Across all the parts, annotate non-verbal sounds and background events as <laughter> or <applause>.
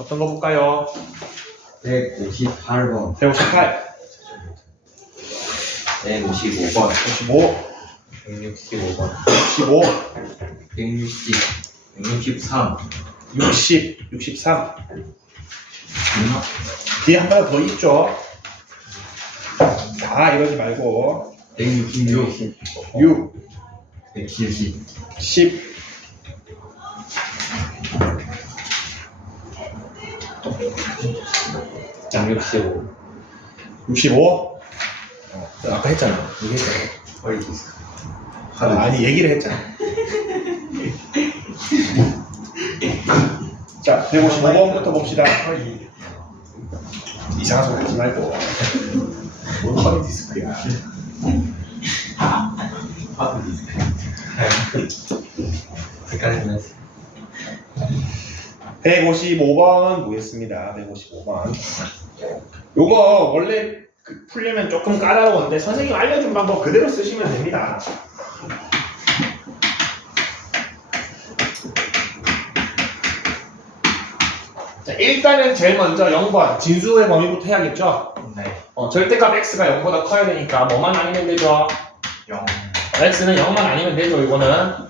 어떤 거 볼까요? 158번. 158, 155번. 55, 165번. 65, 160 163 60, 63. 뒤에 한번더 있죠? 자, 이러지 말고. 166 6, 170 10, 자, 165 65. 어, 아까 했잖아. 얘기했잖아. 허리 디스크 아, 아니, 얘기를 했잖아. 자, 155번부터 봅시다. 이상한 소리 하지 말고. 뭔 허리 디스크야. 하드 디스크 헷갈리네 155번 보겠습니다. 155번. 요거 원래 그 풀려면 조금 까다로운데 선생님 알려준 방법 그대로 쓰시면 됩니다. 자, 일단은 제일 먼저 0번 진수의 범위부터 해야겠죠? 네 어, 절대값 x가 0보다 커야 되니까 뭐만 아니면 되죠? 0 x는 0만 아니면 되죠, 이거는.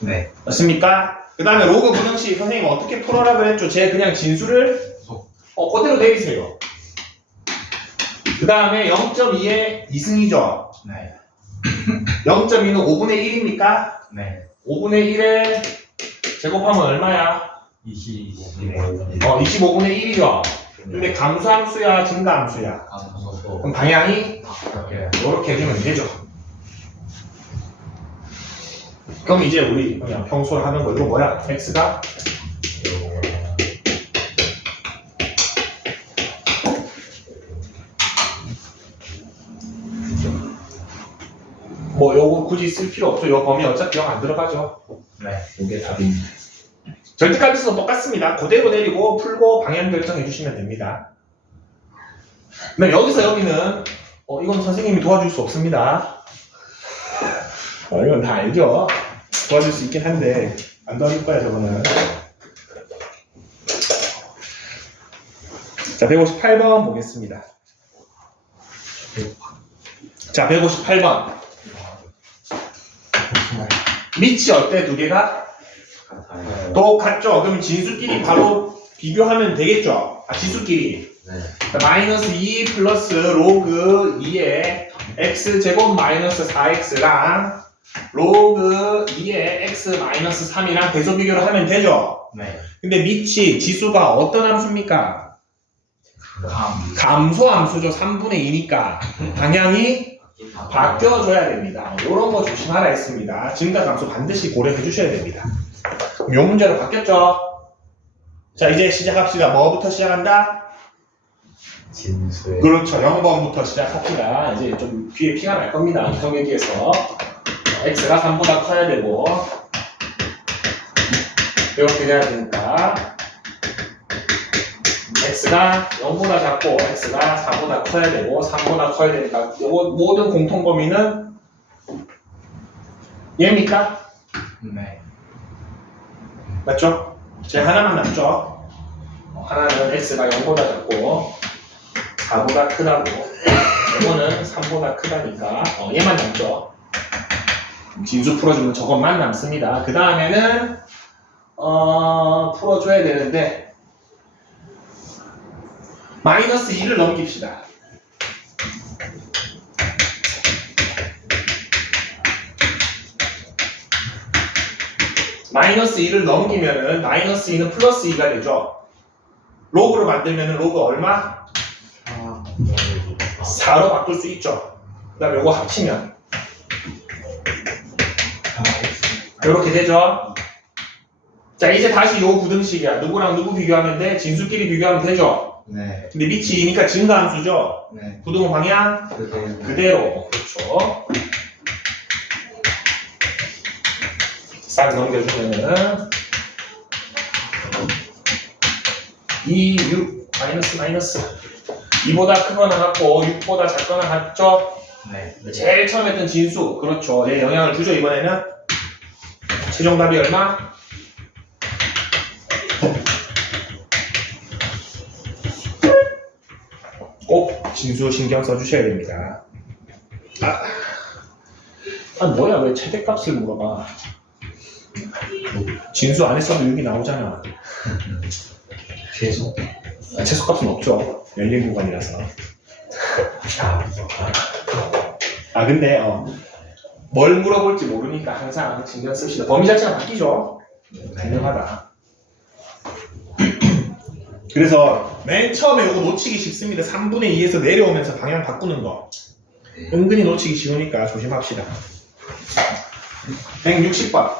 네 맞습니까? 그 다음에 로그 분형식 선생님 어떻게 풀어라 그랬죠? 제 그냥 진수를 어, 그대로 내리세요. 그 다음에 0.2의 2승이죠. 네 0.2는 5분의 1입니까? 네 5분의 1에 제곱하면 얼마야? 25분의 어, 25분의 1이죠. 근데 감수함수야, 증가함수야. 감소도 그럼 방향이 그렇게 이렇게 해주면 되죠. 그럼 이제 우리 그냥 평소에 하는 거 이거 뭐야? x가 뭐 요거 굳이 쓸 필요 없죠. 요 범위 어차피 0 안 들어가죠. 네 이게 답입니다 절대값에서 똑같습니다. 그대로 내리고 풀고 방향 결정해 주시면 됩니다. 근데 여기서 여기는 어, 이건 선생님이 도와줄 수 없습니다. 어, 이건 다 알죠. 도와줄 수 있긴 한데 안 도와줄 거야 저거는. 자 158번 보겠습니다. 자 158번 밑이 어때 두 개가? 똑같죠? 그럼 진수끼리 바로 비교하면 되겠죠? 아, 지수끼리. 네 마이너스 2 플러스 로그 2의 x제곱 마이너스 4x랑 로그 2의 x 마이너스 3이랑 대소 비교를 하면 되죠? 네 근데 밑이 지수가 어떤 함수입니까? 감 감소 함수죠. 3분의 2니까. 방향이 바뀌어줘야 됩니다. 이런 거 조심하라 했습니다. 증가 감소 반드시 고려해 주셔야 됩니다. 요 문제로 바뀌었죠? 자, 이제 시작합시다. 뭐부터 시작한다? 진수의 그렇죠. 0번부터 시작합시다. 이제 좀 귀에 피가 날 겁니다. 성격에서 x가 3보다 커야 되고 이렇게 돼야 되니까 x가 0보다 작고 x가 4보다 커야 되고 3보다 커야 되니까 요거 모든 공통 범위는 얘입니까? 네 맞죠? 제 하나만 남죠? 어, 하나는 x가 0보다 작고 4보다 크다고 이거는 3보다 크다니까 어, 얘만 남죠? 진수 풀어주면 저것만 남습니다. 그 다음에는 어, 풀어줘야 되는데 마이너스 2를 넘깁시다. 마이너스 2를 넘기면은 마이너스 2는 플러스 2가 되죠. 로그를 만들면은 로그 얼마? 4로 바꿀 수 있죠. 그 다음에 요거 합치면 이렇게 되죠. 자 이제 다시 요 구등식이야. 누구랑 누구 비교하면 돼? 진수끼리 비교하면 되죠. 네 근데 밑이 2니까 증가함수죠. 네 구등 방향 그대로 그대로 그렇죠. 싹 넘겨주면은 2, 6 마이너스 마이너스 2보다 크거나 같고 6보다 작거나 같죠. 네 제일 처음 했던 진수 그렇죠. 얘 영향을 주죠 이번에는 최종답이 얼마? 꼭 진수 신경 써주셔야 됩니다. 아, 아 뭐야 왜 최대값을 물어봐? 진수 안 했어도 6이 나오잖아. 최소. 아, 최소값은 없죠. 열린 구간이라서. 아, 아 근데 어. 뭘 물어볼지 모르니까 항상 신경 씁시다. 범위 자체가 바뀌죠. 분명하다. <clears throat> 그래서 맨 처음에 이거 놓치기 쉽습니다. 3분의 2에서 내려오면서 방향 바꾸는 거. 은근히 놓치기 쉬우니까 조심합시다. 160번.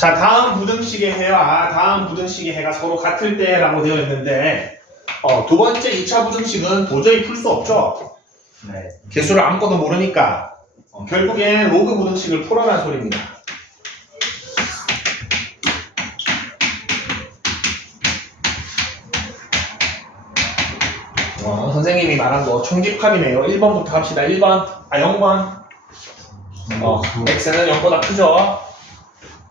자, 다음 부등식의 해와 다음 부등식의 해가 서로 같을 때라고 되어 있는데, 어, 두 번째 2차 부등식은 도저히 풀 수 없죠. 네. 개수를 아무것도 모르니까 어, 결국엔 로그 부등식을 풀어란 소리입니다. 어, 선생님이 말한 거 총집합이네요. 1번부터 합시다. 1번. 아, 0번. 어, x는 0보다 크죠.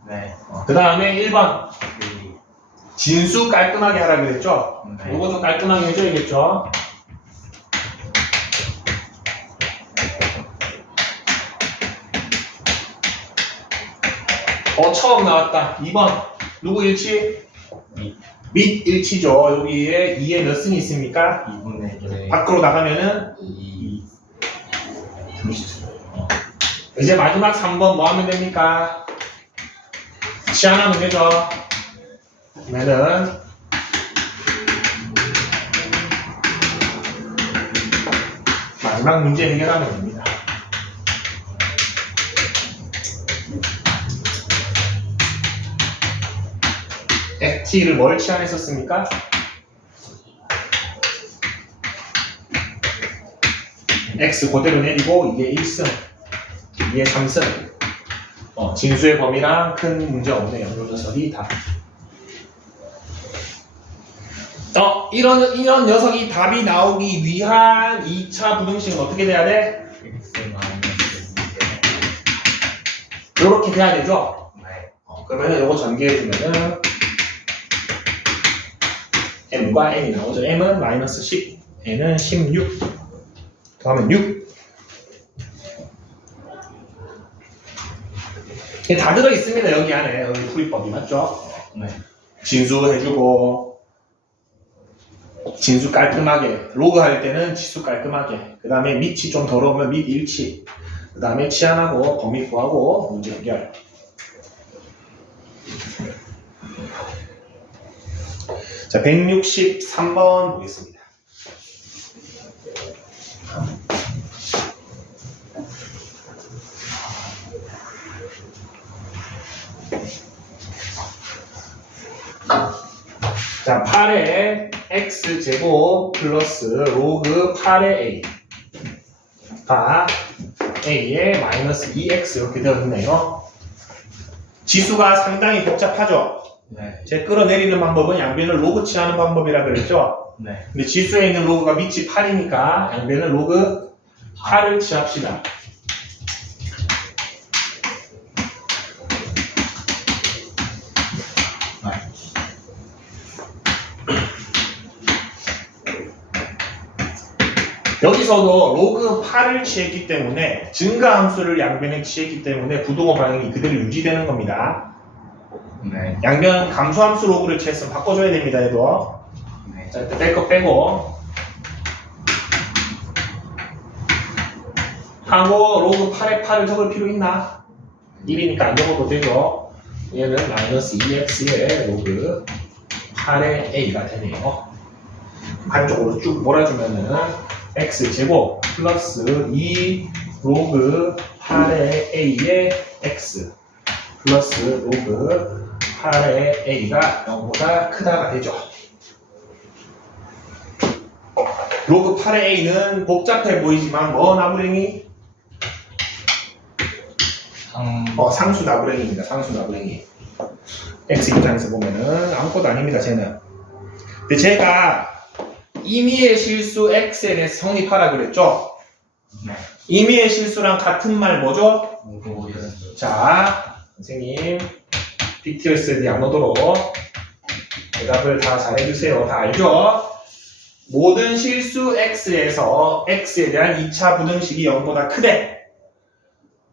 네. 그 다음에 1번. 이. 진수 깔끔하게 하라 그랬죠? 네. 이거 좀 깔끔하게 해줘야겠죠? 어, 처음 나왔다. 2번. 누구 일치? 이. 밑 일치죠. 여기에 2에 몇 승이 있습니까? 2분의 1에 밖으로 나가면은 2. 이제 마지막 3번 뭐 하면 됩니까? 치환하면 되죠. 그러면은 마지막 문제 해결하면 됩니다. FT를 뭘 치환했었습니까? X 그대로 내리고 이게 1승 이게 3승. 어, 진수의 범위랑 큰 문제 없네요. 요 녀석이 답. 어, 이런, 이런 녀석이 답이 나오기 위한 2차 부등식은 어떻게 돼야 돼? 요렇게 돼야 되죠? 2. 네. 어, 그러면은 요거 전개해주면은 m과 n이 나오죠. m은 마이너스 10, n은 16. 더하면 6. 이게 다 들어 있습니다. 여기 안에. 여기 풀이법이 맞죠? 네. 진수 해주고 진수 깔끔하게 로그 할 때는 지수 깔끔하게 그 다음에 밑이 좀 더러우면 밑 일치 그 다음에 치환하고 범위 구하고 문제 해결 자 163번 보겠습니다 자, 8의 x제곱 플러스 로그 8의 a. 가 a의 마이너스 2x 이렇게 되어 있네요. 지수가 상당히 복잡하죠? 네. 제 끌어내리는 방법은 양변을 로그 치하는 방법이라 그랬죠? 네. 근데 지수에 있는 로그가 밑이 8이니까 양변을 로그 8을 취합시다. 여기서도 로그 8을 취했기 때문에 증가 함수를 양변에 취했기 때문에 부동호 방향이 그대로 유지되는 겁니다. 네. 양변 감소 함수 로그를 취했으면 바꿔줘야 됩니다. 얘도. 네. 자, 일단 뺄거 빼고 하고 로그 8에 8을 적을 필요 있나? 1이니까 안 적어도 되죠. 얘는 마이너스 2x의 로그 8의 a가 되네요. 한쪽으로 쭉 몰아주면은 x 제곱 플러스 2 로그 8의 a의 x 플러스 로그 8의 a가 0보다 크다가 되죠. 로그 8의 a는 복잡해 보이지만 뭐 나부랭이? 상. 어, 상수 나부랭이입니다. 상수 나부랭이. x 입장에서 보면은 아무것도 아닙니다. 쟤는. 근데 제가 임의의 실수 x에 대해서 성립하라 그랬죠? 네. 임의의 실수랑 같은 말 뭐죠? 자, 선생님 빅티어스에 안 오도록 대답을 다 잘해주세요. 다 알죠? 모든 실수 x에서 x에 대한 2차 부등식이 0보다 크대.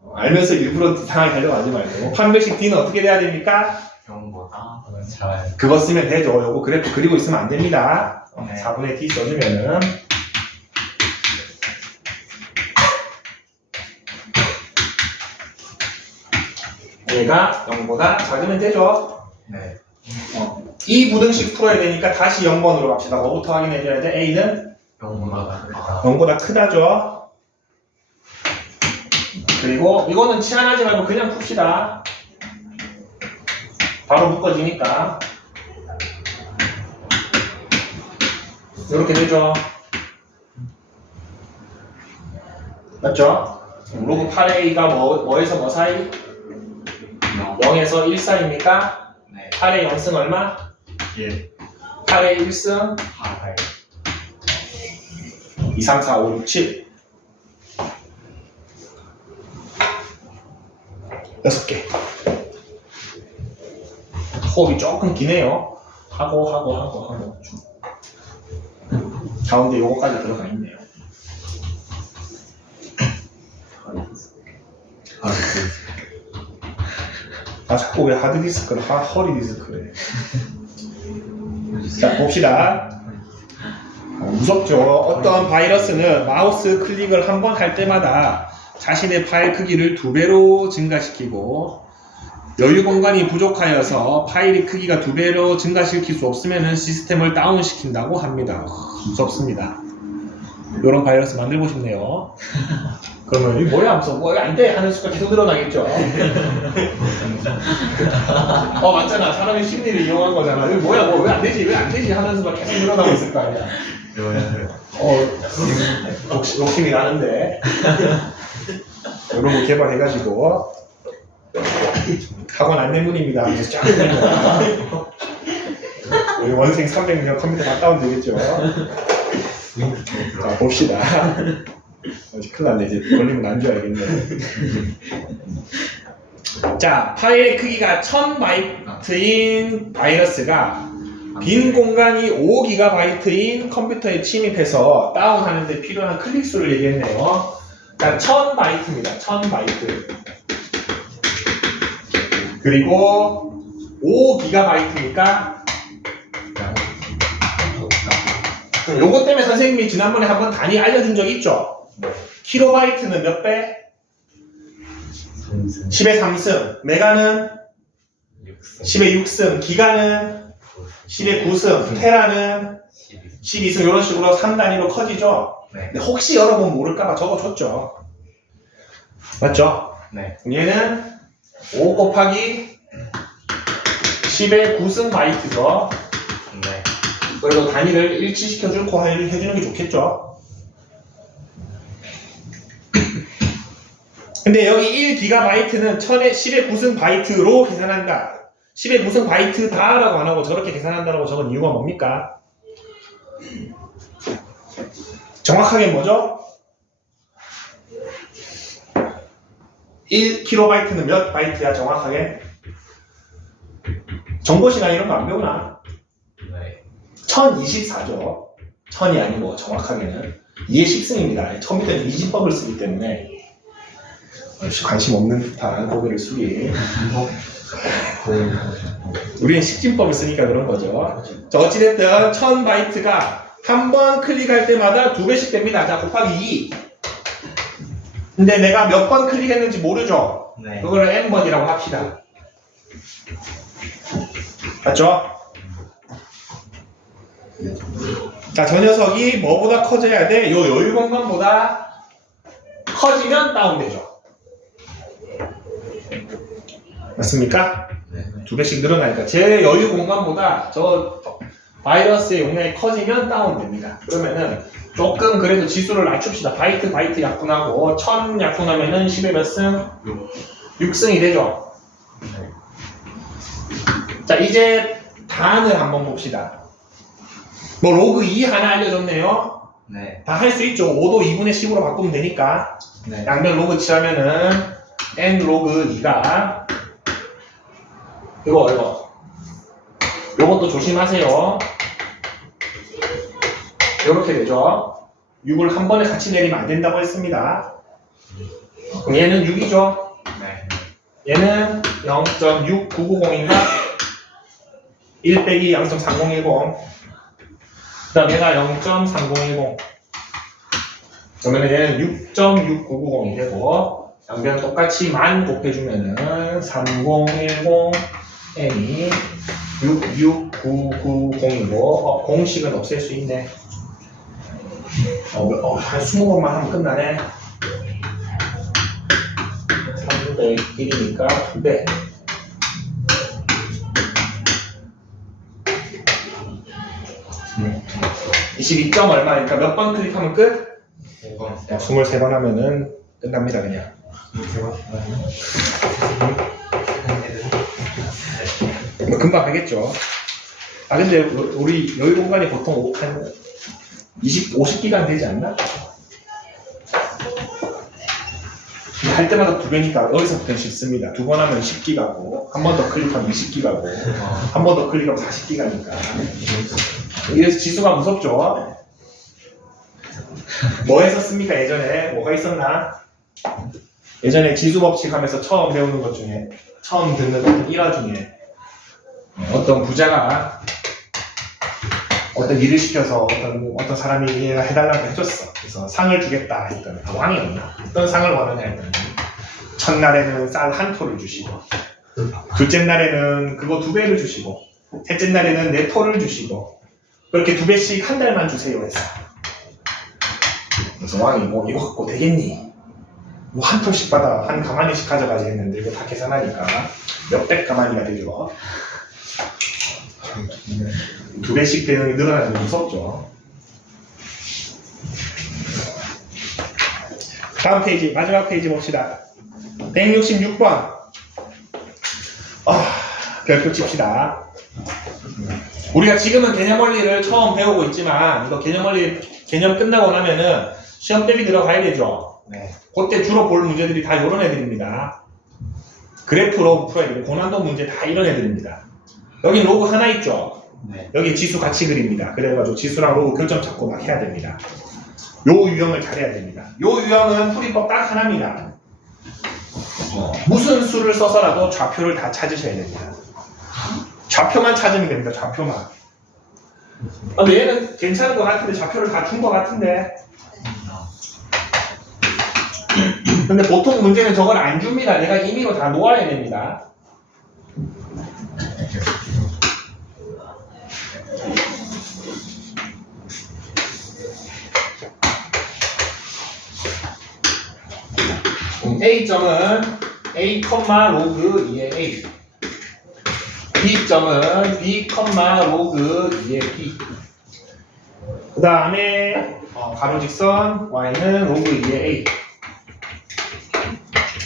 어, 알면서 일부러 이상하게 가져가지 말고 판별식 d는 어떻게 돼야 됩니까? 형보다 잘. 그거 쓰면 되죠. 요거 그래프 그리고 있으면 안 됩니다. 어, 네. 4분의 d 써주면은 얘가 0보다 작으면 되죠. 네. 이 부등식 풀어야 되니까 다시 0번으로 갑시다. 뭐부터 확인해줘야 돼? A는 형보다 크다. 0보다 크다죠. 그리고 이거는 치환하지 말고 그냥 풉시다. 바로 묶어지니까. 이렇게 되죠. 맞죠? 로그 8a가 뭐, 뭐에서 뭐 사이? 0에서 1 사이입니까? 네. 8의 0승 얼마? 예. 8의 1승 8. 2, 3, 4, 5, 6, 7 여섯 개 호흡이 조금 기네요 하고 하고 하고 하고 쭉. 가운데 요거까지 들어가 있네요 아, 그. 아 자꾸 왜 하드디스크를 하, 허리 디스크래 자 봅시다 어, 무섭죠. 어떤 바이러스는 마우스 클릭을 한 번 할 때마다 자신의 파일 크기를 두 배로 증가시키고 여유 공간이 부족하여서 파일의 크기가 두 배로 증가시킬 수 없으면 시스템을 다운시킨다고 합니다. 무섭습니다. 이런 바이러스 만들고 싶네요. <laughs> 그러면 이게 뭐야 하면서 뭐야 안돼 하는 수가 계속 늘어나겠죠. <laughs> 어 맞잖아 사람의 심리를 이용한 거잖아. 이거 뭐야 뭐 왜 안 되지 왜 안 되지 하는 수가 계속 늘어나고 있을 거 아니야. 어, 욕심, 욕심이 나는데. <laughs> 이런 거 개발해가지고. 학원 안내문입니다. 우리 원생 300명 컴퓨터 다 다운되겠죠. 자, 봅시다. 어지 큰일 났네. 이제 걸리면 안 줘야겠네. 자, 파일의 크기가 1000바이트인 바이러스가 빈 공간이 5GB인 컴퓨터에 침입해서 다운하는데 필요한 클릭 수를 얘기했네요. 자, 1000바이트입니다. 1000바이트. 그리고 5GB니까 요거 때문에 선생님이 지난번에 한번 단위 알려준 적 있죠? 킬로바이트는 몇 배? 10의 3승. 메가는 10의 6승. 기가는 10의 9승. 테라는 12승. 이런 식으로 3단위로 커지죠? 네. 근데 혹시 여러분 모를까봐 적어줬죠. 맞죠? 네. 얘는 5 곱하기 10의 9승 바이트죠. 네. 그래도 단위를 일치시켜주고 해- 해주는 게 좋겠죠. <clears throat> 근데 여기 1GB는 1000의 10의 9승 바이트로 계산한다. 10의 9승 바이트다라고 안 하고 저렇게 계산한다라고 적은 이유가 뭡니까? 정확하게 뭐죠? 1kB는 몇 바이트야 정확하게? 정보시간 이런 거 안 배우나? 네. 1024죠. 1000이 아니고 정확하게는 2의 10승입니다. 컴퓨터는 이진법을 쓰기 때문에 역시 관심 없는 듯한 고개를 숙이 우리는 식진법을 쓰니까 그런 거죠. 자, 어찌됐든 1000바이트가 한 번 클릭할 때마다 두 배씩 됩니다. 자, 곱하기 2. 근데 내가 몇 번 클릭했는지 모르죠. 네. 그걸 n번이라고 합시다. 맞죠? 자, 저 녀석이 뭐보다 커져야 돼? 요 여유 공간보다 커지면 다운되죠. 맞습니까? 네. 두 배씩 늘어나니까 제 여유 공간보다 저 바이러스의 용량이 커지면 다운됩니다. 그러면은 조금 그래도 지수를 낮춥시다. 바이트 바이트 약분하고 1000 약분하면은 10의 몇 승? 6승이 되죠. 네. 자 이제 단을 한번 봅시다. 뭐 로그 2 하나 알려줬네요. 네. 다 할 수 있죠. 5도 2분의 10으로 바꾸면 되니까 네. 양변 로그 칠하면은 n 로그 2가 이거 이거 요것도 조심하세요 이렇게 되죠. 6을 한 번에 같이 내리면 안 된다고 했습니다. 그럼 얘는 6이죠? 네. 얘는 0.6990인가? 1 빼기 0.3010 그 다음 얘가 0.3010 그러면 얘는 6.6990이 되고 양변 똑같이 만 곱해주면은 3010 n이 66990이고 어, 공식은 없앨 수 있네 어, 몇- 어, 한 20번만 하면 끝나네. 3분의 1이니까 2배. 22점 얼마니까? 몇 번 클릭하면 끝? 5번. 23번 하면은 끝납니다 그냥. 뭐 금방 하겠죠. 아 근데 우- 우리 여유 공간이 보통 한 20, 50기가 되지 않나? 할 때마다 두 배니까 여기서부터는 쉽습니다. 두 번 하면 10기가고 한 번 더 클릭하면 20기가고 한 번 더 클릭하면 40기가니까. 이래서 지수가 무섭죠? 뭐 했었습니까 예전에? 뭐가 있었나? 예전에 지수 법칙 하면서 처음 배우는 것 중에 처음 듣는 일화 중에. 어떤 부자가 어떤 일을 시켜서 어떤 어떤 사람이 해달라고 해줬어. 그래서 상을 주겠다 했더니 아, 왕이었나? 어떤 상을 원하냐 했더니 첫날에는 쌀한 톨을 주시고 둘째 날에는 그거 두 배를 주시고 셋째 날에는 네 톨을 주시고 그렇게 두 배씩 한 달만 주세요 했어. 그래서 왕이 뭐 이거 갖고 되겠니? 뭐 한 톨씩 받아 한 가마니씩 가져가지 했는데 이거 다 계산하니까 몇백 가마니가 되죠. 두 배씩 게 늘어나는 게 무섭죠. 다음 페이지 마지막 페이지 봅시다. 166번. 아 별표 칩시다. 우리가 지금은 개념 원리를 처음 배우고 있지만 이거 개념 원리 개념 끝나고 나면은 시험 대비 들어가야 되죠. 네. 그때 주로 볼 문제들이 다 이런 애들입니다. 그래프로 풀어야 되고 고난도 문제 다 이런 애들입니다. 여기 로그 하나 있죠. 네. 여기 지수 같이 그립니다. 그래가지고 지수랑 로그 교점 찾고 막 해야 됩니다. 요 유형을 잘해야 됩니다. 요 유형은 풀이법 딱 하나입니다. 어, 무슨 수를 써서라도 좌표를 다 찾으셔야 됩니다. 좌표만 찾으면 됩니다. 좌표만. 아, 근데 얘는 괜찮은 것 같은데 좌표를 다 준 것 같은데. 근데 보통 문제는 저걸 안 줍니다. 내가 임의로 다 놓아야 됩니다. A점은 A, 로그 2의 A B점은 B, 로그 2의 B 그 다음에 어, 가로 직선 Y는 로그 2의 A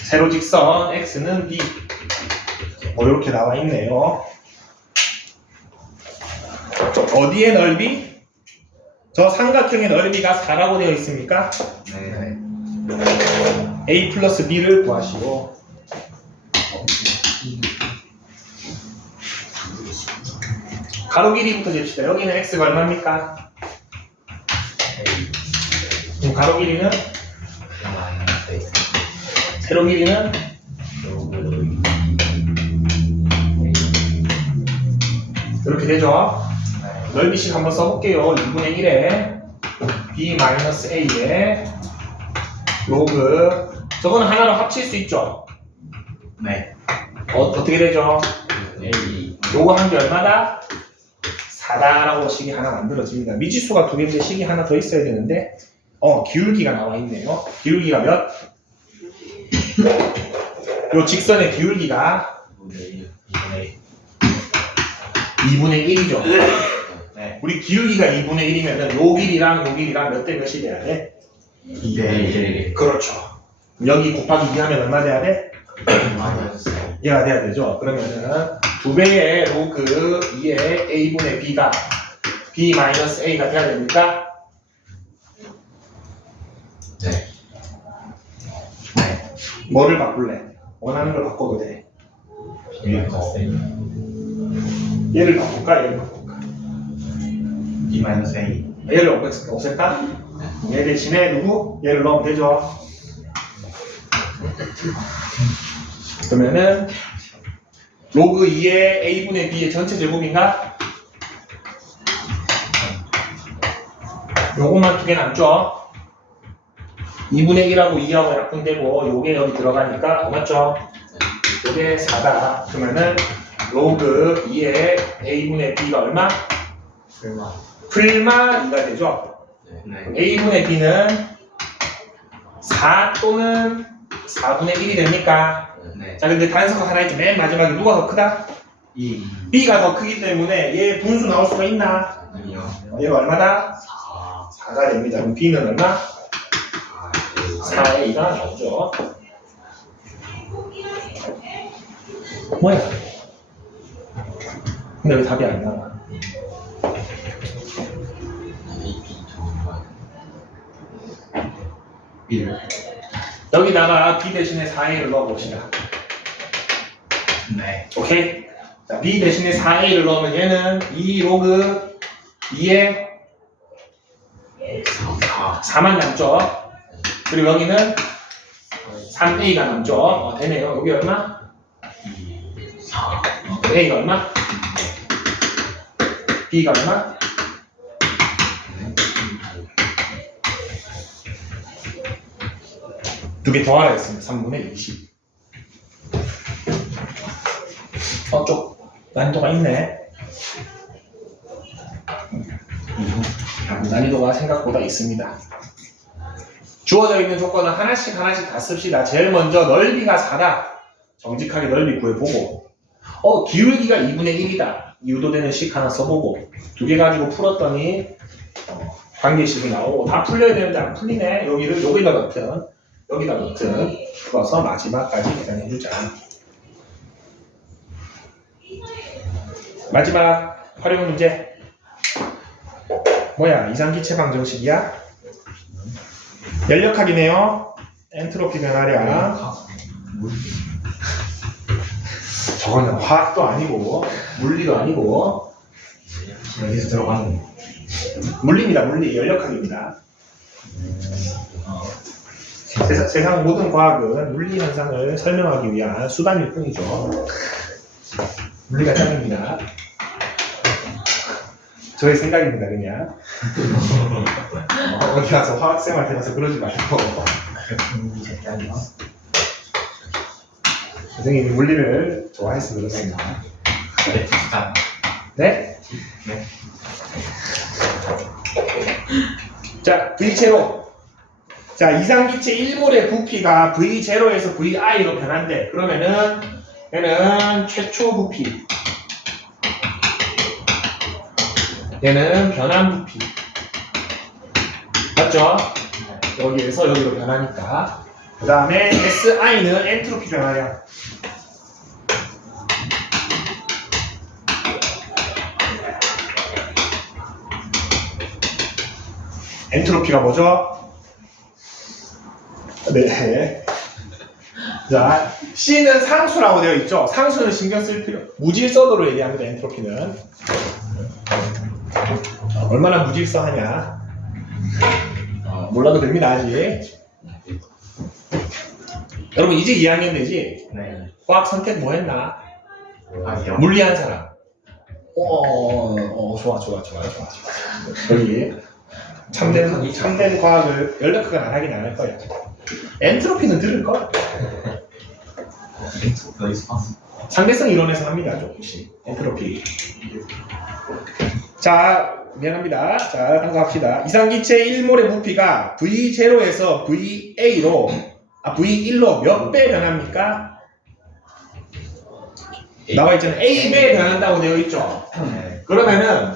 세로 직선 X는 B 뭐 이렇게 나와 있네요 어디의 넓이? 저 삼각형의 넓이가 4라고 되어 있습니까? 네. A 플러스 B를 구하시고 가로 길이부터 잽시다. 여기는 X가 얼마입니까? 그럼 가로 길이는 세로 길이는 이렇게 되죠. 넓이식 한번 써볼게요. 2분의 1에 B-A에 로그 저거는 하나로 합칠 수 있죠. 네. 어, 어떻게 되죠? A. 요거 한 게 얼마다? 4다라고 식이 하나 만들어집니다. 미지수가 두 개인데 식이 하나 더 있어야 되는데 어 기울기가 나와 있네요. 기울기가 몇? 요 직선의 기울기가 2분의 1이죠. 네. 우리 기울기가 2분의 1이면 요 길이랑 요 길이랑 몇 대 몇이 돼야 돼? 2대 그렇죠. 여기 곱하기 2 하면 얼마 돼야 돼? 1. 마이너스. 얘가 돼야 되죠. 그러면은 두 배의 로그 2의 a분의 b가 b 마이너스 a가 돼야 됩니까? 네. 뭐를 바꿀래? 원하는 걸 바꿔도 돼. 1 곱셈 얘를 바꿀까? 얘를 바꿀까? B 마이너스 A 얘를 없앨- 없앨까? 얘 대신에 누구? 얘를 넣으면 되죠. 그러면은 로그 2의 a분의 b의 전체 제곱인가? 요것만 두 개 남죠? 2분의 1하고 2하고 약분되고 요게 여기 들어가니까 맞죠? 요게 4다. 그러면은 로그 2의 a분의 b가 얼마? 설마 풀마 2가 되죠? 네 a분의 b는 4 또는 4분의 1이 됩니까? 네 자 근데 단서가 하나 있죠. 맨 마지막에 누가 더 크다? 2 b가 더 크기 때문에 얘 분수 나올 수가 있나? 아니요 얘가 얼마다? 4 4가 됩니다. 그럼 b는 얼마? 4 4의 2가 나오죠. 뭐야? 근데 왜 답이 안 나와? A B 정말 1 여기다가 b 대신에 4a를 넣어봅시다. 네 오케이? 자, b 대신에 4a를 넣으면 얘는 2 로그 2에 4 4만 남죠. 그리고 여기는 3a가 남죠. 어, 되네요. 여기 얼마? 2 4 a가 얼마? b가 얼마? 두 개 더 하라 했습니다. 3분의 20. 어, 좀 난이도가 있네. 난이도가 생각보다 있습니다. 주어져 있는 조건은 하나씩 하나씩 다 씁시다. 제일 먼저 넓이가 4다. 정직하게 넓이 구해보고 어 기울기가 2분의 1이다. 유도되는 식 하나 써보고 두 개 가지고 풀었더니 어, 관계식이 나오고 다 풀려야 되는데 안 풀리네. 여기를 여기다 넣든 여기다 넣든 풀어서 마지막까지 계산해 주자. 마지막 활용 문제. 뭐야 이상기체 방정식이야? 연력학이네요. 엔트로피 변화량. 저거는 화학도 아니고 물리도 아니고 여기서 들어가는 물리입니다. 물리 연력학입니다. 세상, 세상 모든 과학은 물리 현상을 설명하기 위한 수단일 뿐이죠. 물리가 짱입니다. 저의 생각입니다, 그냥. 어, 어디 가서 화학생한테 가서 그러지 말고. 선생님이 물리를 좋아해서 그렇습니다. 네 비슷한 네? 네. 자, V0. 자, 이상기체 1몰의 부피가 V0에서 VI로 변한대. 그러면은, 얘는 최초 부피. 얘는 변한 부피. 맞죠? 여기에서 여기로 변하니까. 그 다음에 SI는 엔트로피 변화량. 엔트로피가 뭐죠? 네. 자, C는 상수라고 되어 있죠. 상수는 신경 쓸 필요. 무질서도로 얘기합니다. 엔트로피는 어, 얼마나 무질서하냐. 어, 몰라도 됩니다. 아직. 여러분 이제 2학년 되지? 네 과학 선택 뭐 했나? 아니요 물리한 사람. 어, 어, 어, 좋아, 좋아, 좋아, 좋아, 좋아. 여기 참된 참된 과학을 연락학은 안 하긴 안 할 거야. 엔트로피는 들을 걸. 상대성 이론에서 합니다, 조금씩. 엔트로피. 자, 미안합니다. 자, 참고합시다. 이상기체 1몰의 부피가 V0에서 VA로, 아, V1로 몇 배 변합니까? 나와 있잖아요. A배 변한다고 되어 있죠. 네 그러면은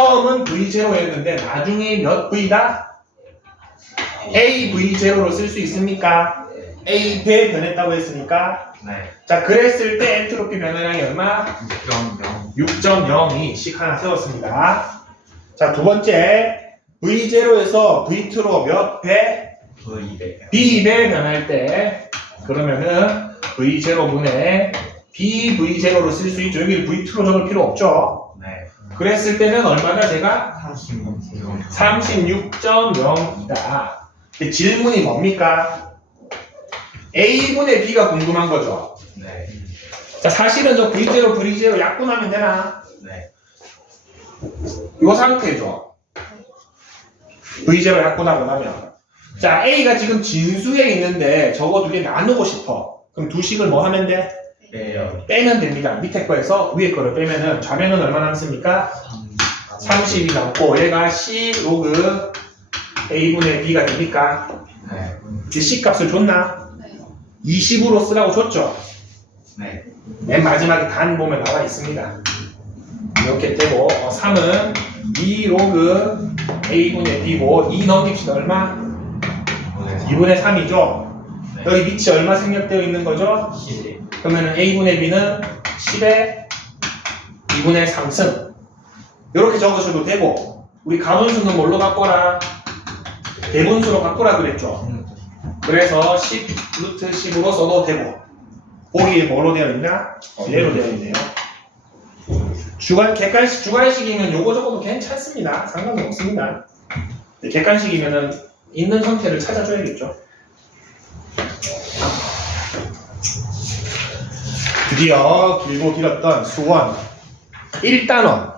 처음은 V0였는데 나중에 몇 V다? AV0로 쓸 수 있습니까? A배 변했다고 했으니까 네 자 그랬을 때 엔트로피 변화량이 얼마? 6.0 6.02씩 하나 세웠습니다. 자 두 번째 V0에서 V2로 몇 배? V200 B배 변할 때 그러면은 V0분의 BV0로 쓸 수 있죠. 여기 V2로 적을 필요 없죠. 네. 그랬을 때는 얼마나 제가 36. 36.0이다. 질문이 뭡니까? A분의 B가 궁금한 거죠. 네. 자, 사실은 저 V0, V0 약분하면 되나? 네. 요 상태죠. V0 약분하고 나면. 자, A가 지금 진수에 있는데 저거 두 개 나누고 싶어. 그럼 두 식을 뭐 하면 돼? 빼면 됩니다. 밑에 거에서 위에 거를 빼면은 좌면은 얼마 남습니까? 30이 남고 얘가 C 로그 A분의 B가 됩니까? 네. 이 C 값을 줬나? 네. 20으로 쓰라고 줬죠? 네. 맨 마지막에 단 보면 나와 있습니다. 이렇게 되고 어, 3은 2 로그 A분의 B고 2 넘깁시다. 얼마? 2분의 3이죠? 네. 여기 밑이 얼마 생략되어 있는 거죠? 10. 그러면 A분의 B는 10에 2분의 3승. 이렇게 적으셔도 되고 우리 가분수는 뭘로 바꿔라? 대분수로 바꾸라 그랬죠? 그래서 10 루트 10으로 써도 되고 보기 뭐로 되어? 어, 얘로 되어 있네요. 주관, 객관식, 주관식이면 요거 적어도 괜찮습니다. 상관은 없습니다. 객관식이면은 있는 형태를 찾아줘야겠죠 드디어 길고 길었던 수원. 1단원